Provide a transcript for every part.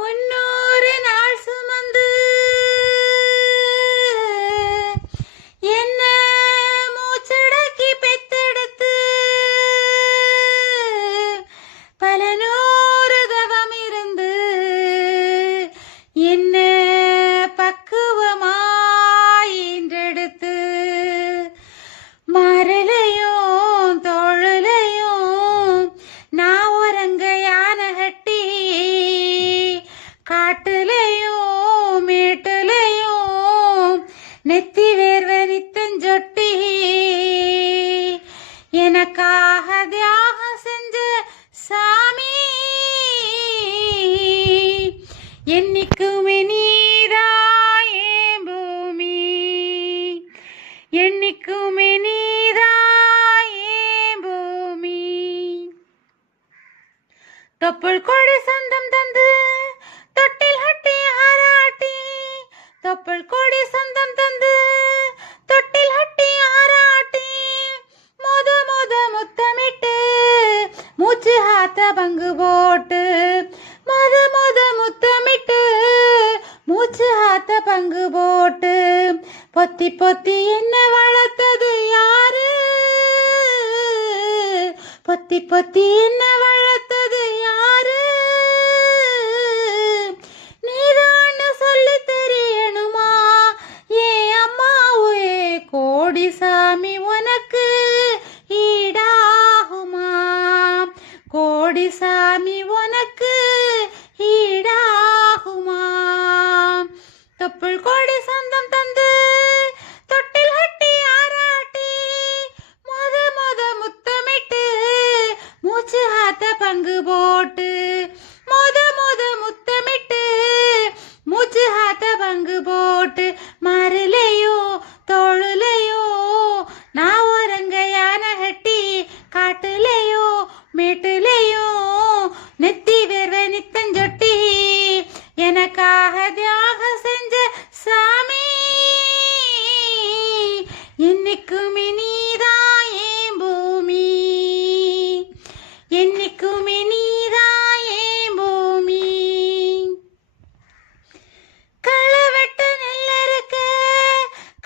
300 நாள் சுமந்து என்ன மூச்சடக்கி பெத்தெடுத்து பல நூறு தவம் இருந்து என்ன பக்குவமாய் ஈன்றெடுத்து மரலையும் தோழலையும் நான் உறங்க யானை கட்டி காட்டுலையும் மேட்டுலையும் நெத்தி வேர்வ நித்தஞ்சொட்டி எனக்காக தியாகம் செஞ்ச சாமி என்னைக்குமே நீதான் என் பூமி என்னைக்குமே நீதான் என் பூமி தொப்புள் கொடி சொந்தம் தந்து தொட்டில் ஹட்டி ஆராட்டி தொப்புள் கொடி சொந்தம் தந்து தொட்டில் ஹட்டி ஆராட்டி முத முத முத்தமிட்டு மூச்சு ஹாத்த பங்கு போட்டு முத முத முத்தமிட்டு மூச்சு ஹாத்த பங்கு போட்டு பொத்தி பொத்தி என்ன வளர்த்தது யாரு பொத்தி பொத்தி என்ன வளர்த்தது யாரு நீதான் சொல்லி தெரியணுமா ஏ அம்மாவே கோடி சாமி உனக்கு ஈடாகுமா கோடி சாமி உனக்கு ஈடாகுமா தொப்புள் கோடி சொந்தம் தந்து தொட்டில் ஹட்டி ஆராட்டி முத முத முத்தமிட்டு மூச்சு ஹாத்த பங்கு போட்டு முத முத முத்தமிட்டு மூச்சு ஹாத்த பங்கு போட்டு மரலையோ தோளுலையோ நான் உறங்க யானை கட்டி காட்டுலையோ மேட்டுலையோ நெத்தி வேர்வ நித்தஞ்சொட்டி எனக்காக தியாகம் செஞ்ச சாமி என்னைக்குமே நீதான் என் பூமி என்னைக்குமே நீதான் என் பூமி களை வெட்ட நெல் அறுக்க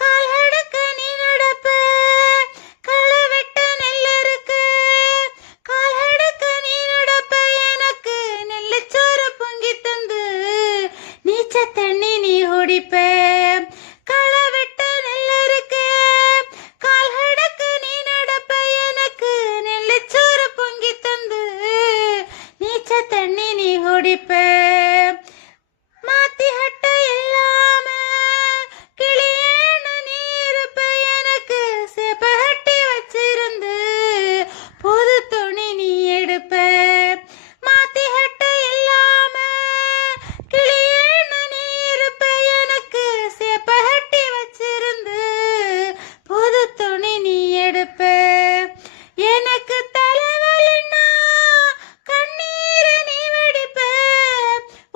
கால் அடக்க நீ நடப்ப களை வெட்ட நெல் அறுக்க கால் அடக்க நீ நடப்ப எனக்கு நெல்லுச்சோறு பொங்கி தந்து நீச்ச தண்ணி நீ குடிப்ப களை வெட்ட நெல் அறுக்க கால் அடக்க நீ நடப்ப எனக்கு நெல்லுச்சோறு பொங்கி தந்து நீச்ச தண்ணி நீ குடிப்ப மாத்தி ஹட்ட இல்லாம கிளியேன்னு நீ இருப்ப எனக்கு சேப்ப ஹட்டி வச்சிருந்து புது துணி நீ எடுப்ப மாத்தி ஹட்ட இல்லாம கிளியேன்னு நீ இருப்ப எனக்கு சேப்ப ஹட்டி வச்சிருந்து புது துணி நீ எடுப்ப எனக்கு தலைவலின்னா கண்ணீரை நீ வெடிப்ப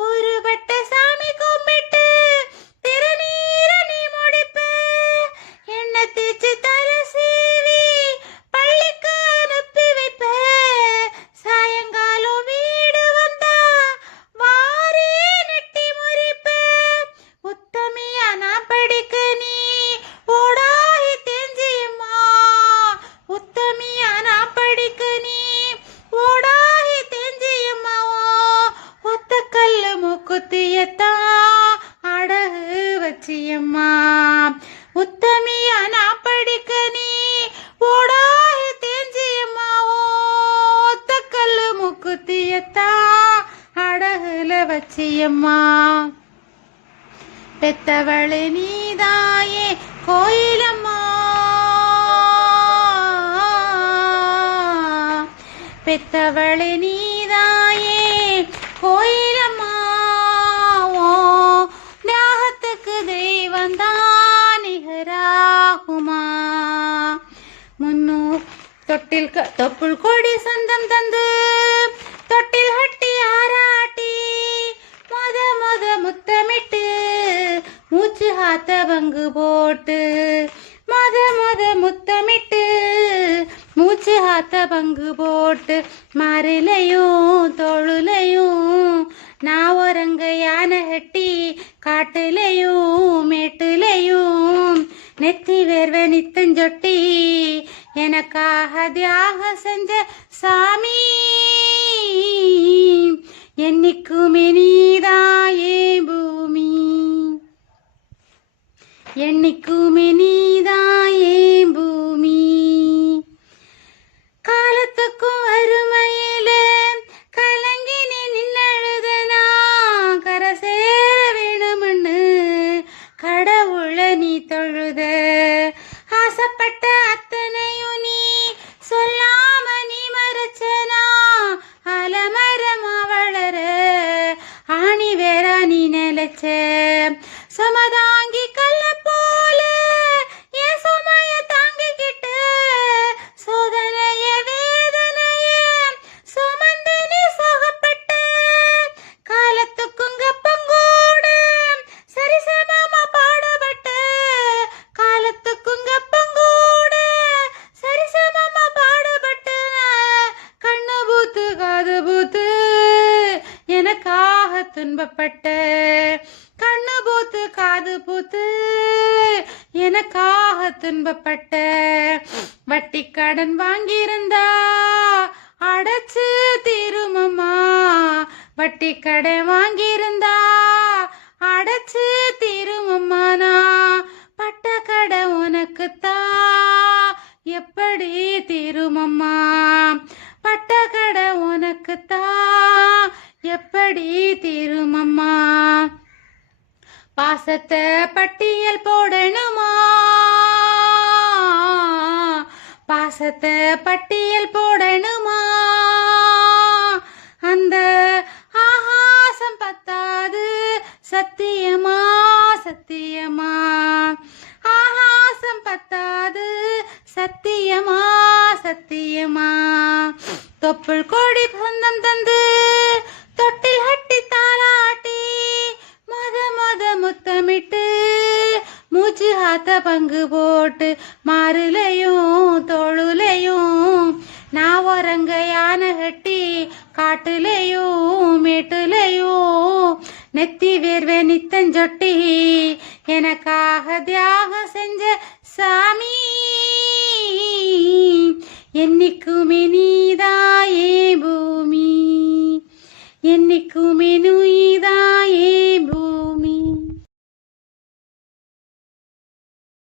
ஒரு பட்ட சாமி கும்பிட்டு திருநீரை நீ முடிப்ப என்ன தேய்ச்சி தலை சீவி பள்ளிக்கு அனுப்பி வைப்ப சாயங்காலம் வீடு வந்தா வாரி நெட்டி முறிப்ப உத்தமியா நான் படிக்க நீ ஓடாகி தேஞ்சியம்மா உத்தமியா நான் படிக்க நீ ஓடாகி தேஞ்சியம்மாவோ ஒத்த கல்லு மூக்குத்தியத்தான் அடகு வச்சியம்மா உத்தமியா நான் படிக்க நீ ஓடாகி தேஞ்சியம்மாவோ ஒத்த கல்லு மூக்குத்தியத்தான் அடகுல வச்சியம்மா பெத்தவளே நீதாயே கோயிலம்மா பெத்தவளே நீதாயே கோயிலம்மா ஓ தியாகத்துக்கு தெய்வந்தான் நிகராகுமா தொப்புள் கொடி சொந்தம் தந்து தொட்டில் ஹட்டி ஆராட்டி முத முத முத்தமிட்டு மூச்சு ஹாத்த பங்கு போட்டு முத முத முத்தமிட்டு மூச்சு ஹாத்த பங்கு போட்டு மரலையும் தோளுலையும் நான் ஒரங்க யானை கட்டி காட்டுலையும் மேட்டுலையும் நெத்தி வேர்வை நித்தஞ்சொட்டி எனக்காக தியாகம் செஞ்ச சாமி என்னைக்குமே நீதான் ஏன் பூமி என்னைக்குமே நீதான் ஏன் பூமி காலத்துக்கும் அருமையில கலங்கினே நின்னழுதனா கரை சேர வேணும்னு கடவுள நீ தொழுத ஆசைப்பட்ட அத்தனையும் நீ சொல்லாம நீ மறைச்சனா அலமரமா வளர ஆணி வேறா நீ நிலைச்ச சமதாங்கி கல்ல போல என் சுமைய தாங்கிக்கிட்டு சோதனைய வேதனைய சுமந்து நீ சோகப்பட்ட காலத்துக்குங்க பங்கூட சரிசமமா பாடுபட்ட காலத்துக்குங்க பங்கூட சரிசமமா பாடுபட்ட கண்ணு பூத்து காது பூத்து எனக்காக துன்பப்பட்ட கண்ணு பூத்து காது பூத்து எனக்காக துன்பப்பட்ட வட்டி கடன் வாங்கியிருந்தா அடைச்சு தீருமம்மா வட்டி கடன் வாங்கியிருந்தா அடைச்சு தீருமம்மா நான் பட்ட கடை உனக்குத்தான் எப்படி தீருமம்மா பட்ட கடை உனக்குத்தான் எப்படி தீருமம்மா பாசத்தை பட்டியல் போடணுமா பாசத்தை பட்டியல் போடணுமா அந்த ஆகாசம் பத்தாது சத்தியமா சத்தியமா ஆகாசம் பத்தாது சத்தியமா சத்தியமா தொப்புள் கொடி சொந்தம் தந்து தொட்டில் ஹட்டி தாளாட்டி மொத முத்தமிட்டு மூச்சு ஆத்த பங்கு போட்டு மாறுலையும் தோளுலையும் நான் ஒரங்க யானை கட்டி காட்டுலையும் மேட்டுலையும் நெத்தி வேர்வை நித்தஞ்சொட்டி எனக்காக தியாகம் செஞ்ச சாமி என்னைக்குமே